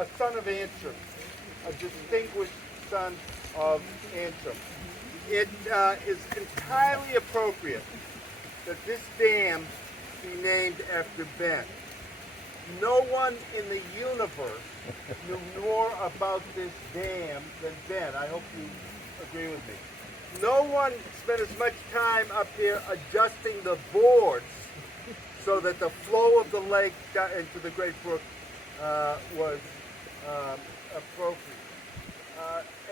a son of Antrim, a distinguished son of Antrim. It is entirely appropriate that this dam be named after Ben. No one in the universe knew more about this dam than Ben. I hope you agree with me. No one spent as much time up here adjusting the boards so that the flow of the lake into the Great Brook was appropriate.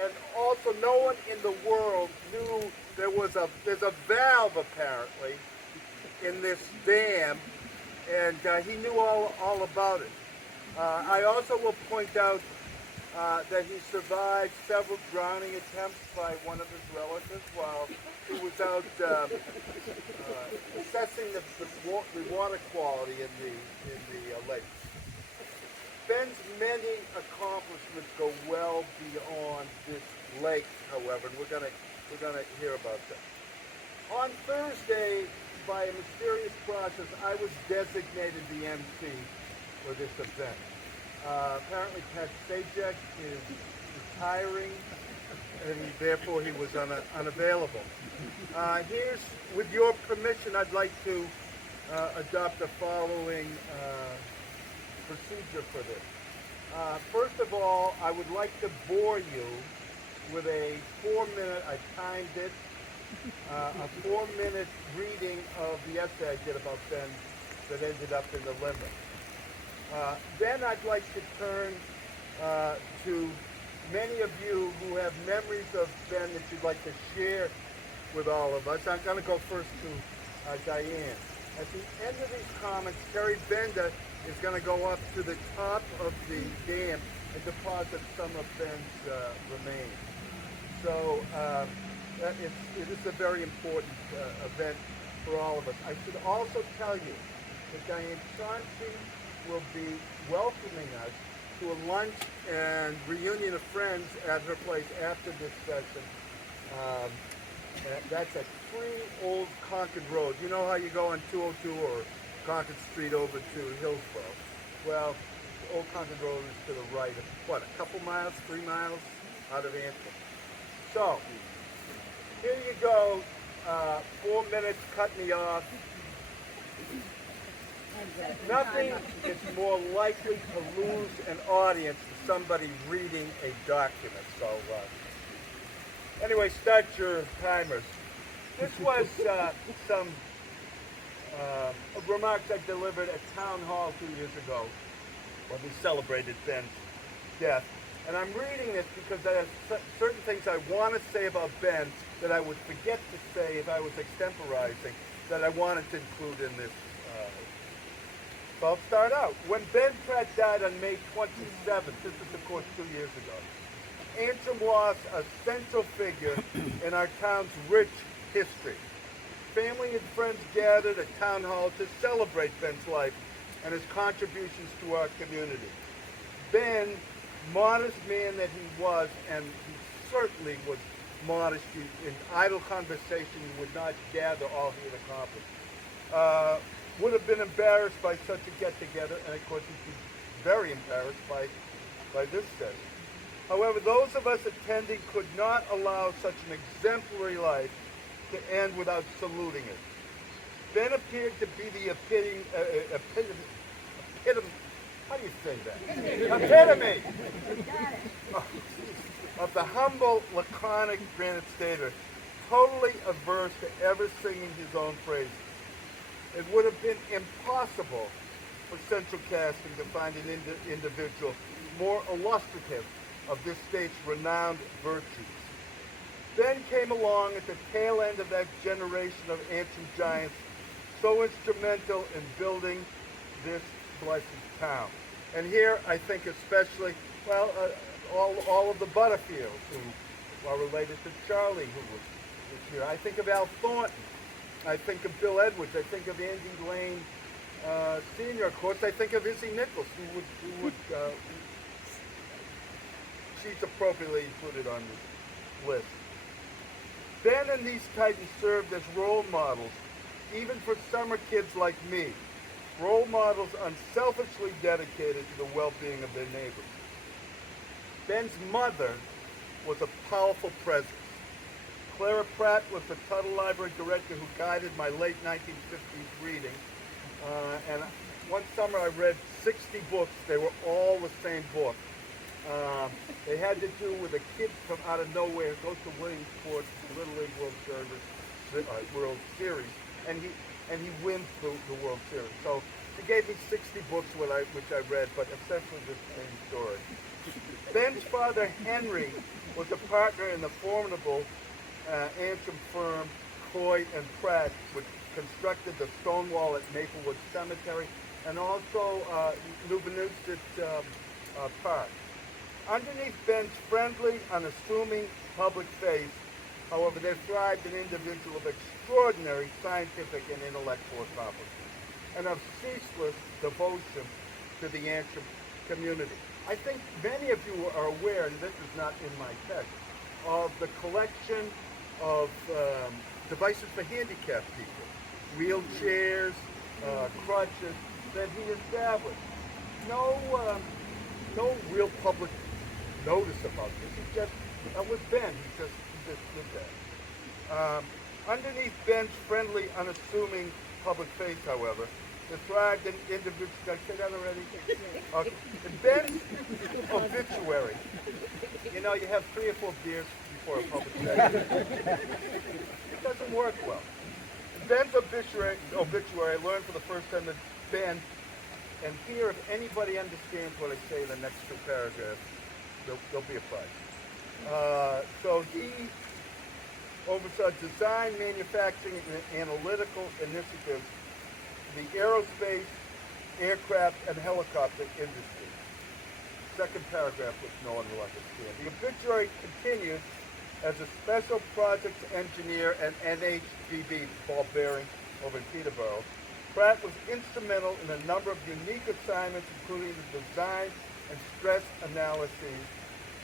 And also, no one in the world knew there's a valve apparently in this dam, and he knew all about it. I also will point out that he survived several drowning attempts by one of his relatives while he was out assessing the water quality in the lake. Ben's many accomplishments go well beyond this lake, however, and we're gonna hear about that. On Thursday, by a mysterious process, I was designated the MC for this event. Apparently, Pat Sajak is retiring, and therefore he was unavailable. With your permission, I'd like to adopt the following procedure for this. First of all, I would like to bore you with a 4-minute, I timed it, a 4-minute reading of the essay I did about Ben that ended up in the limerick. Then I'd like to turn to many of you who have memories of Ben that you'd like to share with all of us. I'm going to go first to Diane. At the end of these comments, Terry Benda is going to go up to the top of the dam and deposit some of Ben's remains. So it is a very important event for all of us. I should also tell you that Diane Chauncey will be welcoming us to a lunch and reunion of friends at her place after this session. That's at 3 Old Concord Road. You know how you go on 202 or Concord Street over to Hillsborough? Well, Old Concord Road is to the right, what, a couple miles, 3 miles out of Antrim. So, here you go, 4 minutes, cut me off. Nothing is more likely to lose an audience than somebody reading a document. So, anyway, start your timers. This was some remarks I delivered at Town Hall 2 years ago when we celebrated Ben's death. And I'm reading this because there are certain things I want to say about Ben that I would forget to say if I was extemporizing that I wanted to include in this. So I'll start out. When Ben Pratt died on May 27th, this is of course 2 years ago, Antrim lost a central figure in our town's rich history. Family and friends gathered at Town Hall to celebrate Ben's life and his contributions to our community. Ben, modest man that he was, and he certainly was modest in idle conversation, you would not gather all he had accomplished. Would have been embarrassed by such a get-together, and of course he'd be very embarrassed by this session. However, those of us attending could not allow such an exemplary life to end without saluting it. Ben appeared to be the epitome, how do you say that? Epitome of the humble, laconic Granite Stater, totally averse to ever singing his own praises. It would have been impossible for Central Casting to find an individual more illustrative of this state's renowned virtues. Ben came along at the tail end of that generation of Antrim giants, so instrumental in building this blessed town. And here I think especially, well, all of the Butterfields who are related to Charlie, who was here. I think of Al Thornton. I think of Bill Edwards. I think of Andy Lane Sr. Of course, I think of Izzy Nichols, who would she's appropriately included on this list. Ben and these titans served as role models, even for summer kids like me, role models unselfishly dedicated to the well-being of their neighbors. Ben's mother was a powerful presence. Clara Pratt was the Tuttle Library director who guided my late 1950s reading. And one summer I read 60 books. They were all the same book. They had to do with a kid from out of nowhere who goes to Williamsport Little League World Series, and he wins the World Series. So he gave me 60 books which I read, but essentially the same story. Ben's father Henry was a partner in the formidable Antrim firm Coy and Pratt, which constructed the stone wall at Maplewood Cemetery and also Lubenusted Park. Underneath Ben's friendly, unassuming public face, however, there thrived an individual of extraordinary scientific and intellectual accomplishment and of ceaseless devotion to the Antrim community. I think many of you are aware, and this is not in my text, of the collection of devices for handicapped people, wheelchairs, crutches, that he established. No real public notice about this. That was Ben. He just did that. Underneath Ben's friendly, unassuming public face, however, there thrived an individual. Did I say that already? Okay. In Ben's obituary, you know, you have 3 or 4 beers before a public session. It doesn't work well. In Ben's obituary, I learned for the first time that Ben, and here if anybody understands what I say in the next 2 paragraphs, there'll be a prize. So he oversaw design, manufacturing, and analytical initiatives, the aerospace, aircraft, and helicopter industry. Second paragraph, which no one will understand. The obituary continues as a special projects engineer at NHBB, ball bearing over in Peterborough. Pratt was instrumental in a number of unique assignments, including the design and stress analyses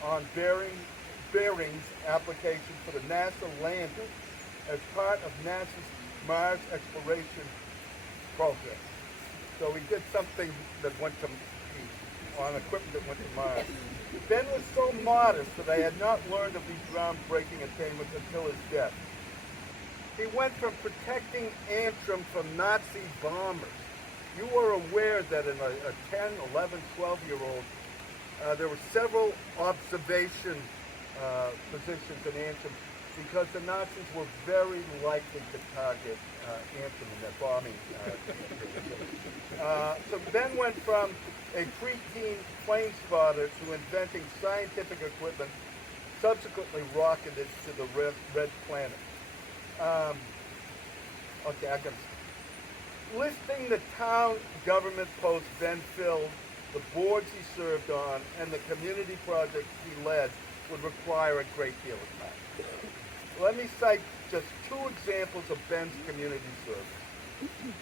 on bearings application for the NASA lander as part of NASA's Mars exploration program. So he did something that went to on equipment that went to Mars. Ben was so modest that I had not learned of these groundbreaking attainments until his death. He went from protecting Antrim from Nazi bombers. You are aware that in a 10, 11, 12-year-old, there were several observation positions in Antrim because the Nazis were very likely to target Antrim in their bombing. So Ben went from a preteen plane spotter to inventing scientific equipment, subsequently rocketed to the Red Planet. Okay, I can. Listing the town government posts Ben filled, the boards he served on, and the community projects he led would require a great deal of time. Let me cite just 2 examples of Ben's community service.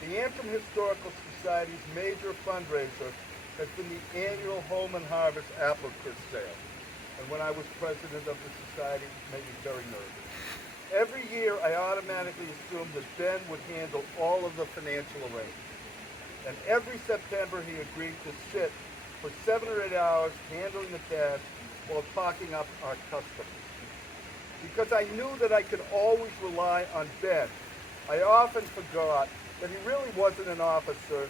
The Antrim Historical Society's major fundraiser has been the annual Home and Harvest Apple Crisp sale. And when I was president of the society, it made me very nervous. Every year, I automatically assumed that Ben would handle all of the financial arrangements. And every September, he agreed to sit for 7 or 8 hours handling the cash while talking up our customers. Because I knew that I could always rely on Ben, I often forgot that he really wasn't an officer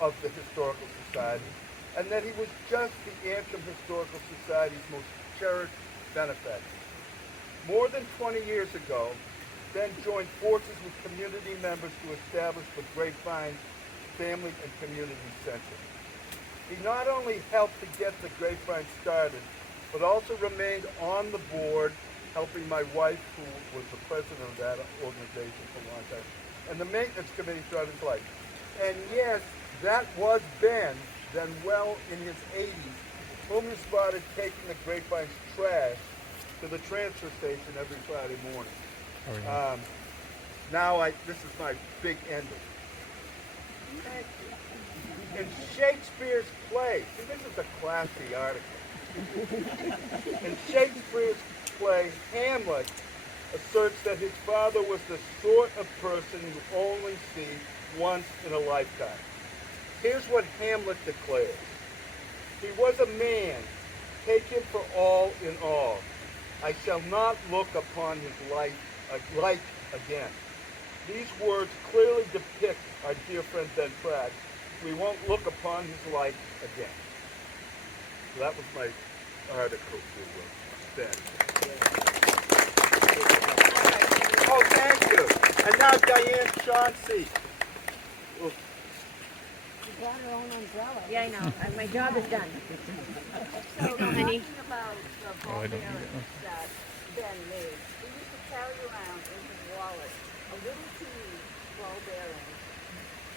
of the Historical Society, and that he was just the Antrim Historical Society's most cherished benefactor. More than 20 years ago, Ben joined forces with community members to establish the Grapevine Family and Community Center. He not only helped to get the Grapevine started, but also remained on the board, helping my wife, who was the president of that organization for a long time, and the maintenance committee throughout his life. And yes, that was Ben, then well in his 80s, whom you spotted taking the Grapevine's trash to the transfer station every Friday morning. This is my big ending. In Shakespeare's play, see, this is a classy article. In Shakespeare's play, Hamlet asserts that his father was the sort of person you only see once in a lifetime. Here's what Hamlet declares. He was a man Take him for all in all. I shall not look upon his like again. These words clearly depict our dear friend Ben Pratt. We won't look upon his like again. So that was my article to Ben. Oh, thank you. And now Diane Chauncey. Oh, She brought her own umbrella. Yeah, I know. My job is done. So honey. talking about the ball bearings that Ben made, he used to carry around in his wallet a little teeny ball bearing.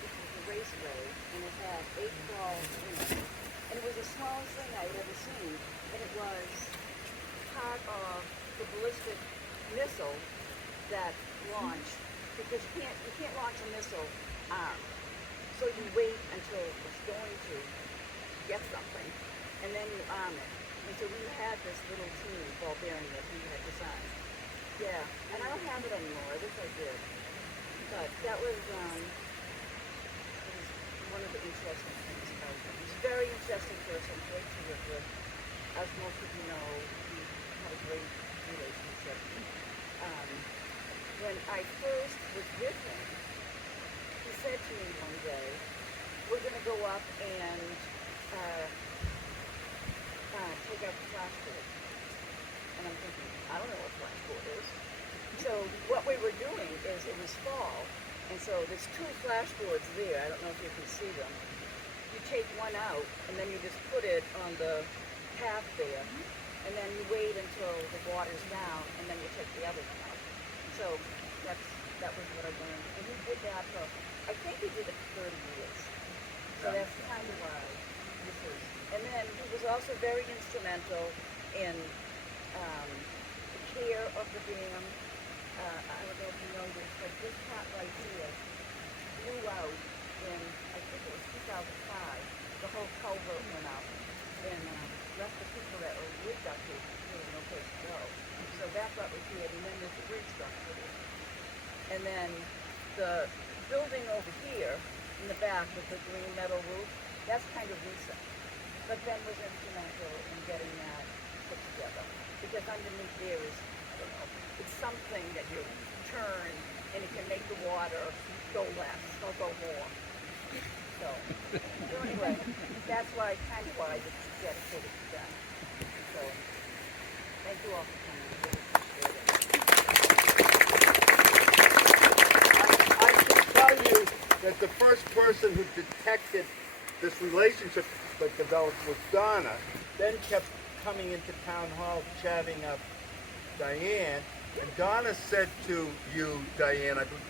This was a raceway, and it had 8 balls in it. And it was the smallest thing I had ever seen. And it was part of the ballistic missile that launched, because you can't launch a missile armed. So you wait until it's going to get something, and then you arm it. And so we had this little teeny ball bearing that we had designed. Yeah, and I don't have it anymore. I wish I did. But that was one of the interesting things about him. He's a very interesting person, great to live with. As most of you know, we had a great relationship. When I first was with him, he said to me one day, we're going to go up and take out the flashboard. And I'm thinking, I don't know what flashboard is. So what we were doing is, it was fall, and so there's 2 flashboards there. I don't know if you can see them. You take one out, and then you just put it on the path there, and then you wait until the water's down, and then you take the other one out. So that was what I learned. And he did that for, I think he did it for 30 years. So that's kind of why this is. And then he was also very instrumental in the care of the dam. I don't know if you know this, but this part right here blew out in, I think it was 2005. The whole culvert went out, and the rest of the people that lived up here really no place to go. So that got repaired, and then there's the bridge structure there. And then the building over here in the back with the green metal roof, that's kind of recent. But Ben was instrumental in getting that put together. Because underneath there is, I don't know, it's something that you turn and it can make the water go less or go more. So anyway, that's why, kind of why this is dedicated to Ben. So thank you all for coming. I really appreciate it. I can tell you that the first person who detected this relationship that developed with Donna then kept coming into town hall chatting up Diane, and Donna said to you, Diane, I think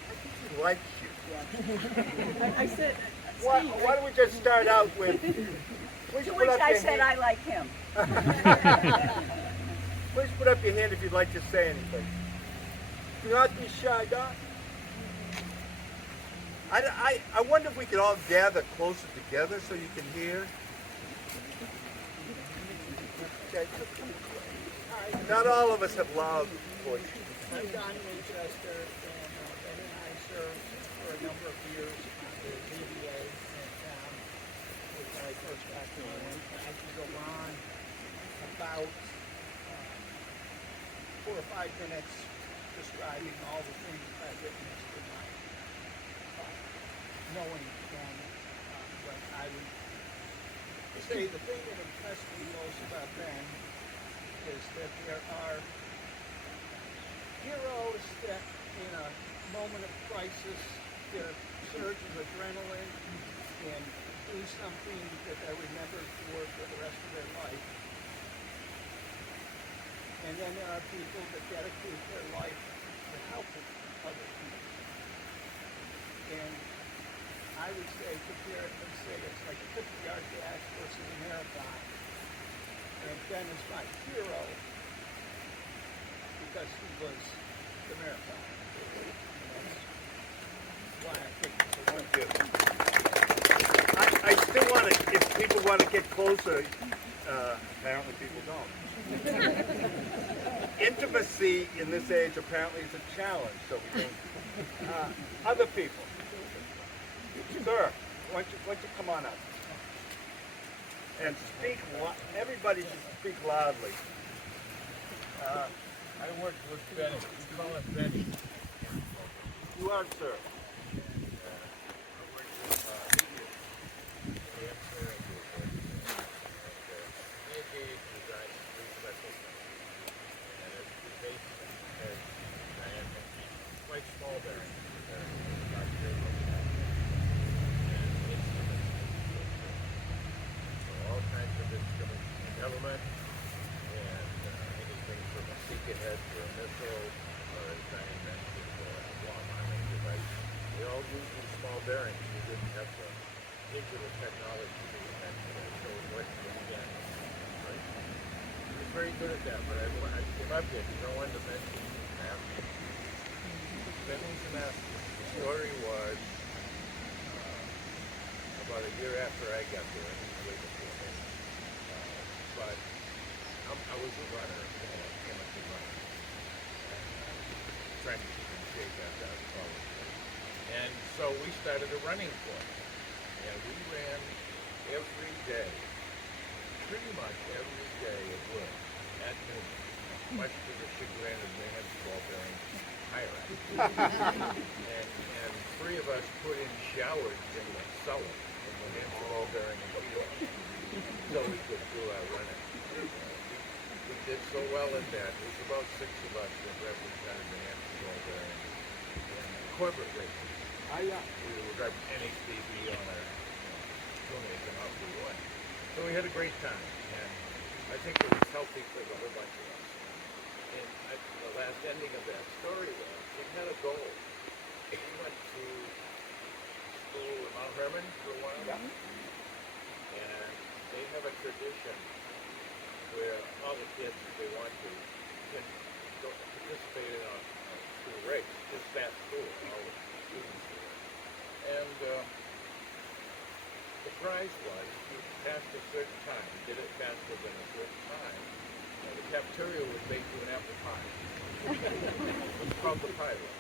she likes you. Yeah. I said, Why don't we just start out with, please to put which up I your said hand. I like him. Please put up your hand if you'd like to say anything. Do not be shy, Don. I wonder if we could all gather closer together so you can hear. Okay. Not all of us have loud voices. I'm Don Winchester, and Ben and I served for a number of years on the ZBA in town, which I first got to learn. I can go on about 4 or 5 minutes describing all the things I witnessed in my knowing Ben, but I would say the thing that impressed me most about Ben is that there are heroes that in a moment of crisis, their surge of adrenaline and do something that they're remembered for the rest of their life. And then there are people that dedicate their life to helping other people. And I would say, compare it and say it's like a 50-yard dash versus a marathon. And Ben is my hero because he was the marathon. And that's why I think it's a Thank you. I still want to, if people want to get closer, apparently people don't. Intimacy in this age apparently is a challenge, so we don't. Other people. Sir, why don't you come on up? And everybody should speak loudly. I worked with Benny. We call him Benny. You are, sir. I worked with cancer and lupus. He engaged designed three special things. And it's the base has diameter, quite small bearings. Not very much and instruments. So all kinds of instruments in the government and anything from a seeker head to a missile or as Diane mentioned for a bomb arming device. They all use these small bearings. We didn't have the digital technology that we had today. So it worked with again. Right? He was very good at that, but I came up here, no one to mention math. Benny's a math. The story was about a year after I got there, he was way before me. But I was a runner, amateur runner, trying to keep in shape after I was college. And so we started a running club, and we ran every day, pretty much every day at work, at noon, much to the chagrin of man's ball bearing higher. and three of us put in showers in the cellar and went into ball bearing and field so we could do our running. We did so well at that. There was about six of us that represented the Hampshire ball bearing in corporate races. We would drive NHBB on our tuning and off we went. So we had a great time, and I think it was healthy for the whole bunch of us. And the last ending of that story was, we had a goal. We went to school in Mount Herman for a while, and they have a tradition where all the kids, if they want to, can go participate in a school race, just that school, all the students do it. And the prize was, if you passed a certain time, you did it faster than a certain time, the cafeteria would bake you an apple pie. It was called the pie roast.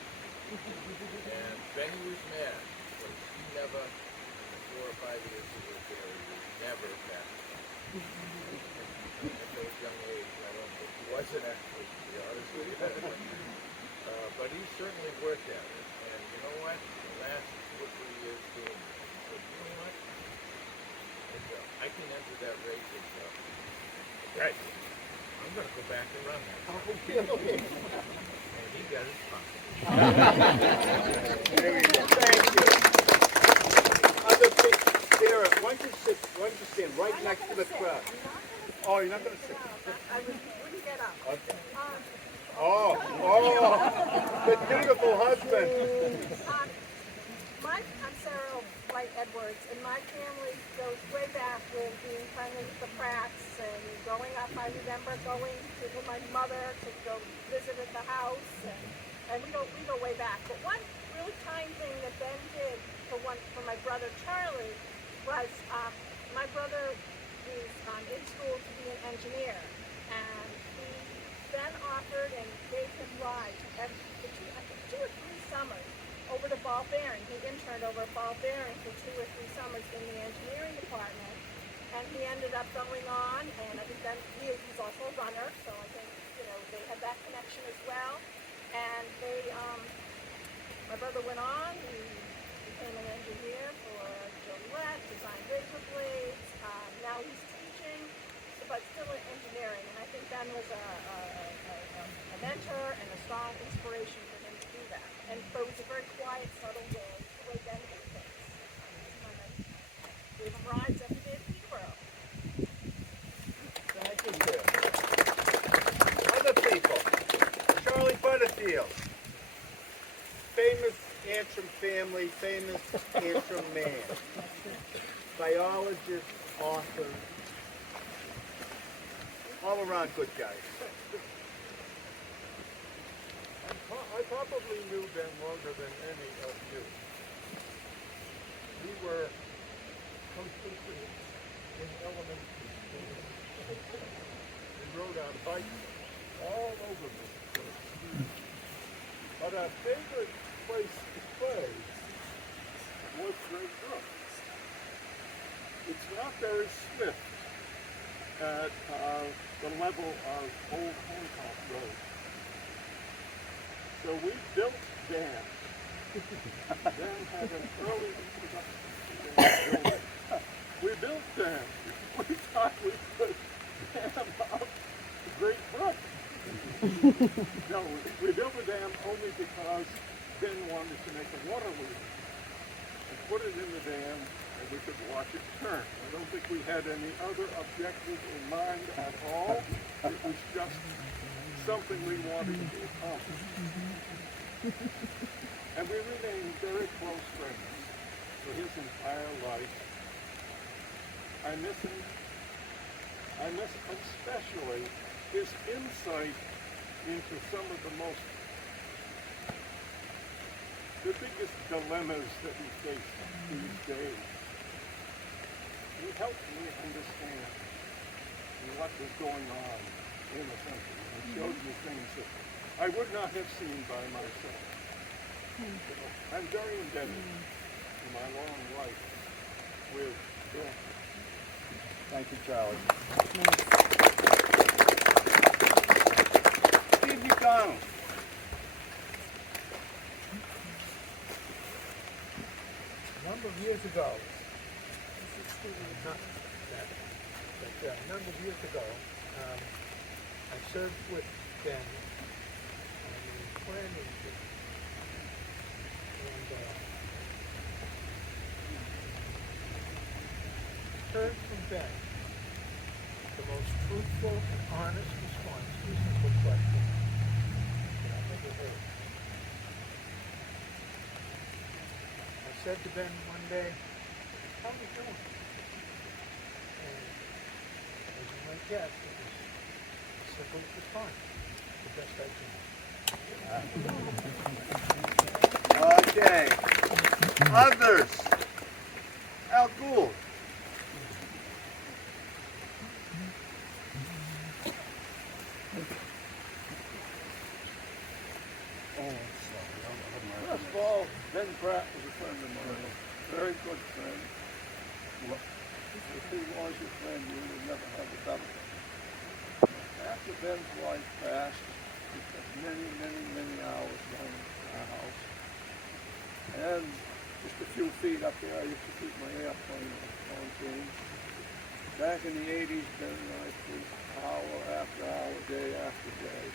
And Benny was mad because he never, in the 4 or 5 years he was there, he was never passed. At those young age, I don't think he wasn't actually, to be honest with you. But he certainly worked at it. And you know what? The last 2 or 3 years doing it, he said, you know what? I can enter that race as right. I'm going to go back and run that. And he got his spot. Thank you. Other people, Sarah, why don't you stand right next to the crowd? Oh, you're not going to sit? I wouldn't get up. Okay. The beautiful husband. I'm Sarah White Edwards, and my family goes way back with being friendly with the Pratts, and growing up I remember going with my mother to go visit at the house, and we go way back. But one really kind thing that Ben did for my brother Charlie was my brother is in school to be an engineer, and he then offered and gave him rides for 2 or 3 summers over to ball bearing. He interned over at ball bearing for 2 or 3 summers in the engineering department, and he ended up going on, and I think then he's also a runner, so I think they had that connection as well. And my brother went on. He became an engineer for Gillette, designed razor blades. Now he's teaching, but still in engineering. And I think Ben was a mentor and a strong inspiration for him to do that. But it was a very quiet, subtle way, the way Ben did things. Gave him rides every day to Peterborough. Thank you, Sarah. Other people. Charlie Butterfield. Famous Antrim family, famous Antrim man. Biologist, author. All around good guy. I probably knew Ben longer than any of you. We were co-teachers in elementary school. We rode our bikes all over the place. But our favorite place to play was Great Brook. It's not very swift, at the level of Old Hancock Road. So we built dams. Dan had an early introduction to dam building. We built dams. We thought we could dam up the Great Brook. No, we built a dam only because Ben wanted to make a water wheel and put it in the dam and we could watch it turn. I don't think we had any other objective in mind at all. It was just something we wanted to accomplish. And we remained very close friends for his entire life. I miss him. I miss especially his insight into some of the biggest dilemmas that we face these days. He helped me understand what was going on in the country. He showed me things that I would not have seen by myself. So I'm very indebted to my long life with Ben. Thank you, Charlie. Steve McDonald. A number of years ago, a number of years ago, I served with Ben on the planning team. And heard from Ben the most truthful and honest response to a simple question that I've ever heard. I said to Ben one day, "How are you doing?" And as you might guess, it was a simple response, the best I can. Okay. Others. Al Gould. First of all, Ben Pratt was a friend of mine, a very good friend. If he was your friend, you would never have a better one. After Ben's wife passed, we spent many hours down at our house. And just a few feet up there, I used to keep my airplane on game. Back in the 80s, Ben and I flew hour after hour, day after day.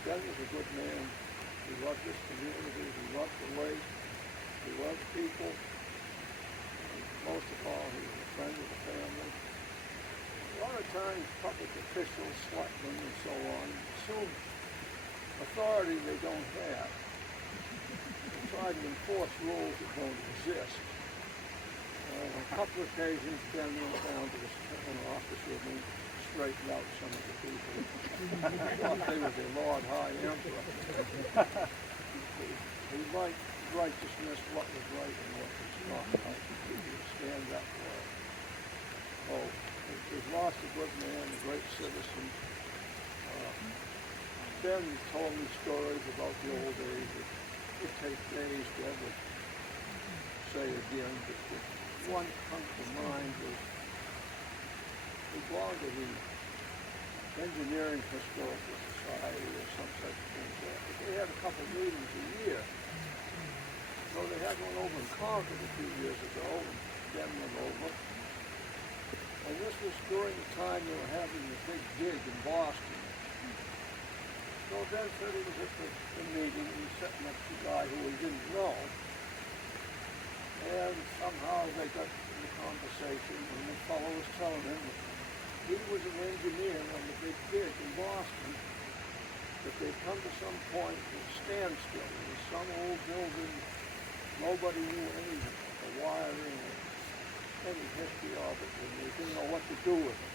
Ben was a good man. He loved this community. He loved the lake. He loved people. And most of all, he was a friend of the family. A lot of times, public officials, selectmen, and so on, assume authority they don't have. They try to enforce rules that don't exist. On a couple of occasions, Ben went down to an office with me, straightened out some of the people. I thought they were the Lord High Emperor. He liked righteousness, what was right and what was not right. He would stand up for it. Oh, we've lost a good man, a great citizen. Ben told me stories about the old days that it takes days to ever say again, but the one comes to mind was he belonged to the Engineering Historical Society or some such thing. But they had a couple meetings a year. So they had one over in Concord a few years ago, and Ben went over. And this was during the time they were having the big dig in Boston. So Ben said he was at the meeting, he was sitting next to a guy who he didn't know. And somehow they got in the conversation, and the fellow was telling him that he was an engineer on the big dig in Boston, that they'd come to some point of standstill. There was some old building, nobody knew any of the wiring or any history of it, and they didn't know what to do with it.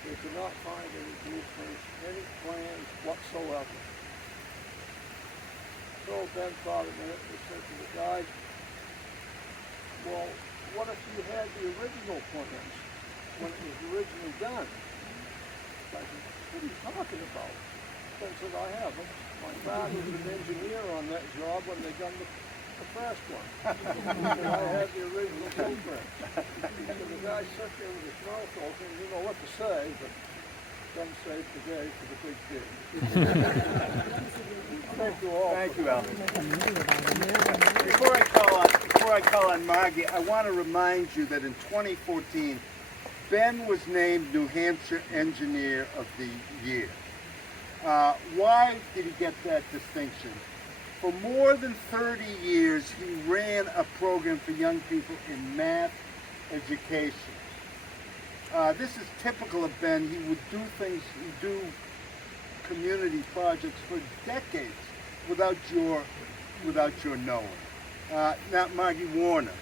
They could not find any blueprints, any plans whatsoever. So Ben thought a minute and said to the guy, "Well, what if you had the original plans when it was originally done?" I said, "What are you talking about?" Ben said, "I have them. My father was an engineer on that job when they done the the first one. So I had the original blueprint. So the guy sat there with his mouth open, he didn't know what to say, but some say today for the big kid. Thank you all. Thank you, Elvis. Before I call on Margie, I want to remind you that in 2014, Ben was named New Hampshire Engineer of the Year. Why did he get that distinction? For more than 30 years, he ran a program for young people in math education. This is typical of Ben. He would do community projects for decades without your knowing. Now, Margie Warner.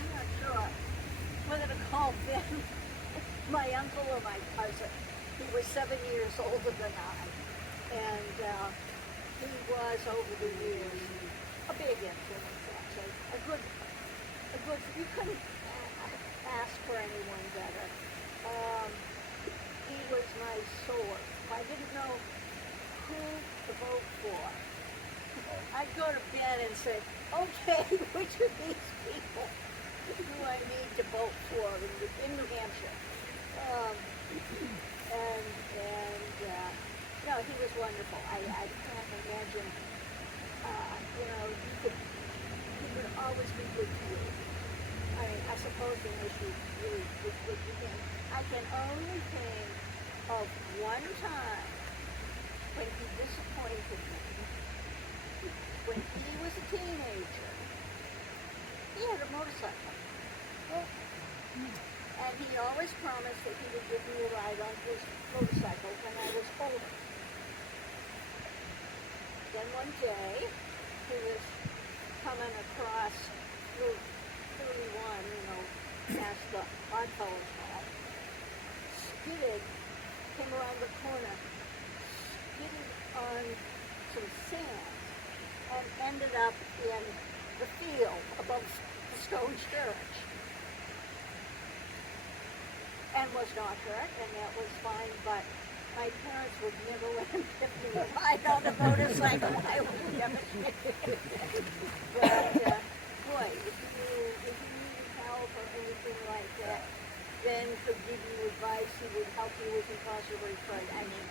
I'm not sure whether to call Ben my uncle or my cousin. He was 7 years older than I, and he was over the years a big influence, actually. A good. You couldn't ask for anyone better. He was my source. If I didn't know who to vote for, I'd go to Ben and say, okay, which of these people do I need to vote for in New Hampshire? No, he was wonderful. I can't imagine, he would always be good to you. I suppose the issue really was good to him. I can only think of one time when he disappointed me. When he was a teenager, he had a motorcycle. And he always promised that he would give me a ride on his motorcycle when I was older. Then one day, he was coming across Route 31, past the Oddfellows Hall, skidded, came around the corner, skidded on some sand, and ended up in the field above the stone church. And was not hurt, and that was fine, but my parents would never let him give me a ride on the motorcycle. I would never did. But, boy, if you needed help or anything like that, Ben could give you advice. He would help you if he possibly could. I mean,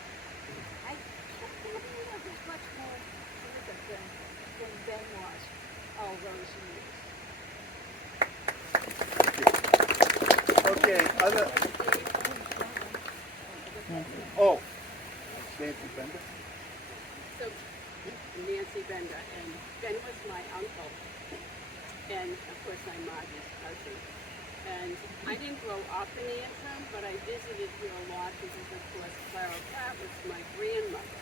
I can't believe I was much more terrific than Ben was all those years. Okay, Oh, Nancy Bender. So, Nancy Bender, and Ben was my uncle, and of course I'm Margie's cousin. And I didn't grow up in Antrim, but I visited here a lot because, of course, Clara Pratt was my grandmother.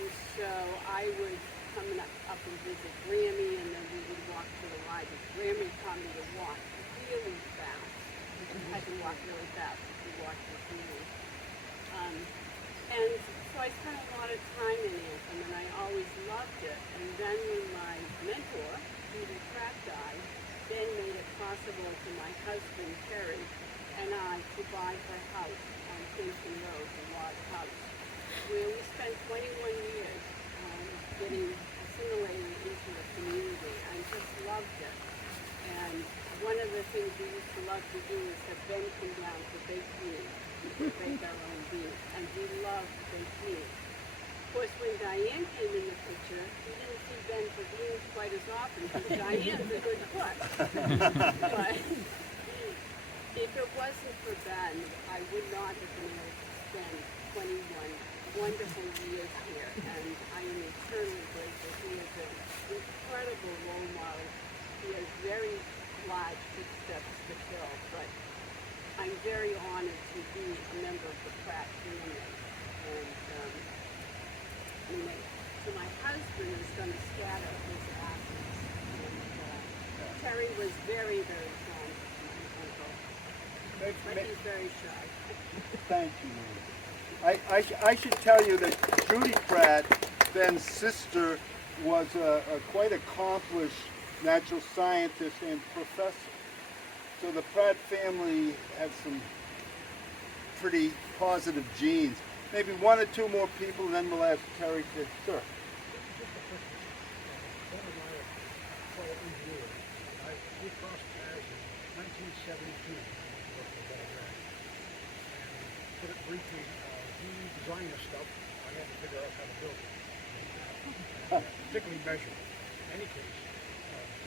And so I would come up and visit Grammy, and then we would walk to the library. Grammy taught me to walk really fast. I can walk really fast if you walk with me. And so I spent a lot of time in Antrim, and I always loved it. And then when my mentor, Pratt, died, Ben made it possible for my husband, Terry, and I to buy her house on Kingston Road, the log house, where we spent 21 years getting assimilated into the community. I just loved it. And one of the things we used to love to do is have Ben come down to bake beans. We bake our own beans, and we loved baked beans. Of course, when Diane came in the picture, we didn't see Ben for beans quite as often because Diane's a good cook. But if it wasn't for Ben, I would not have been able to spend 21 wonderful years here, and I am eternally grateful. He is an incredible role model. He has very large footsteps to fill, but I'm very honored to be a member of the Pratt family. And so my husband is going to scatter his ashes. And Terry was very, very kind to my uncle, but he's very shy. Thank you, Nancy. I should tell you that Judy Pratt, Ben's sister, was a quite accomplished natural scientist and professor. So the Pratt family had some pretty positive genes. maybe one or two more people, and then we'll ask Terry to, sir. Just a quick one. One of my fellow engineers, we crossed paths in 1972 working with Ball Bearing. And put it briefly, he designed this stuff. I had to figure out how to build it. Particularly measure. In any case,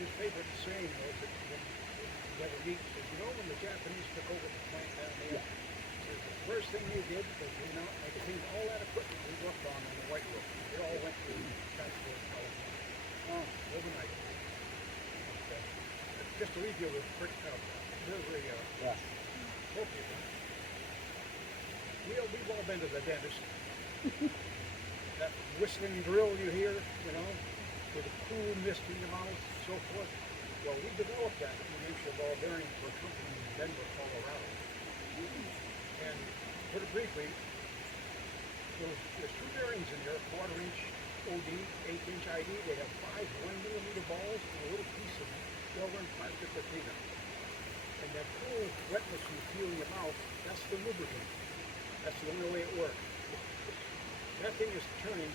his favorite saying was that when he had a meet, he said, you know, when the Japanese took over the plant down there, says, the first thing they did was, you know, they cleaned all that equipment we worked on the White Road. It all went to Chatsworth, California. Overnight. Just to leave you with very appropriate. We've all been to the dentist. That whistling drill you hear, you know, with a cool mist in your mouth, so forth. Well, we developed that in New Hampshire Ball Bearing for a company in Denver, Colorado. And put it briefly, there's two bearings in there, 1/4 inch OD, 1/8 inch ID. They have 5 1mm balls and a little piece of well-run plastic patina. And that cool wetness you feel in your mouth, that's the lubricant. That's the only way it works. That thing is turning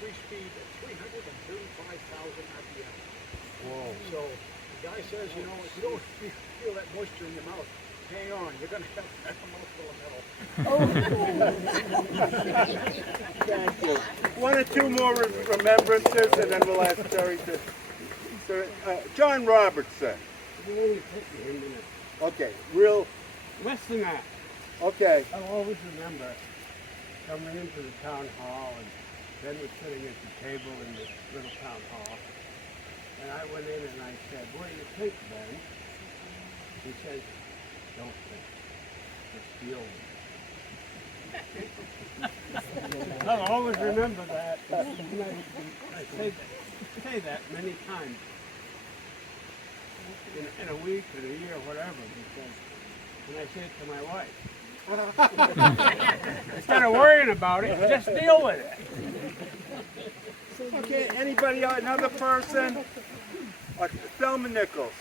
free speed at 335,000 RPM. Whoa. So the guy says, you know, if you don't feel that moisture in your mouth, hang on, you're going to have a mouthful of metal. Thank you. One or two more remembrances, and then we'll ask Terry to. Sir, John Robertson. Okay, real. Western that. Okay. I always remember coming into the town hall, and Ben was sitting at the table in the little town hall. And I went in and I said, what do you think, Ben? He said, don't think. Just deal with it. I'll always remember that. I say that many times. In a week, in a year, whatever, because when I say it to my wife, instead of worrying about it, just deal with it. Okay, anybody, another person? Thelma Nichols.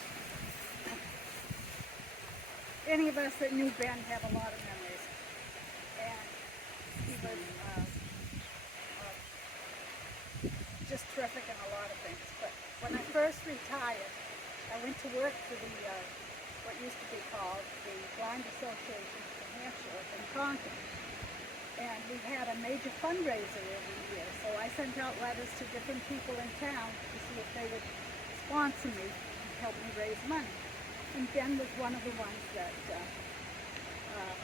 Any of us that knew Ben have a lot of memories. And he was just terrific in a lot of things. But when I first retired, I went to work for the what used to be called the Blind Association of New Hampshire in Concord. And we had a major fundraiser every year. So I sent out letters to different people in town to see if they would sponsor me and help me raise money. And Ben was one of the ones that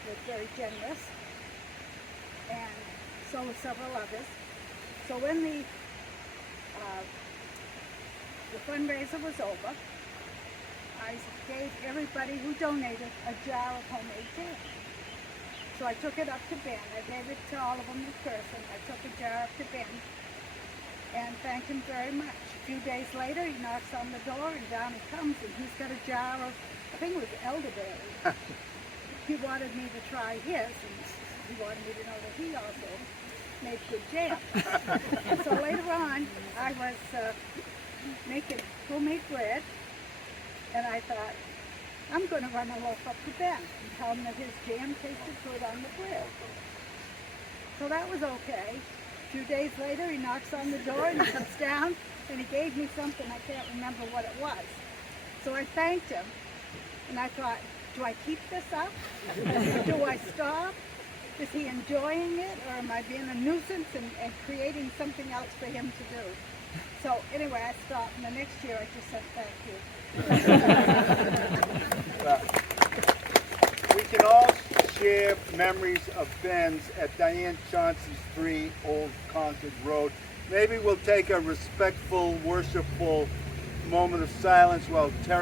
was very generous, and so were several others. So when the fundraiser was over, I gave everybody who donated a jar of homemade jam. So I took it up to Ben. I gave it to all of them in person. I took a jar up to Ben and thanked him very much. A few days later, he knocks on the door, and down he comes, and he's got a jar of, I think it was elderberry. He wanted me to try his, and he wanted me to know that he also made good jam. So later on, I was making homemade bread, and I thought, I'm going to run a loaf up to Ben and tell him that his jam tasted good on the bread. So that was okay. A few days later, he knocks on the door and he comes down and he gave me something, I can't remember what it was. So I thanked him, and I thought, do I keep this up? Do I stop? Is he enjoying it, or am I being a nuisance and creating something else for him to do? So anyway, I stopped, and the next year I just said thank you. We can all share memories of Ben's at Diane Chauncey's 3 Old Concord Road. Maybe we'll take a respectful, worshipful moment of silence while Terry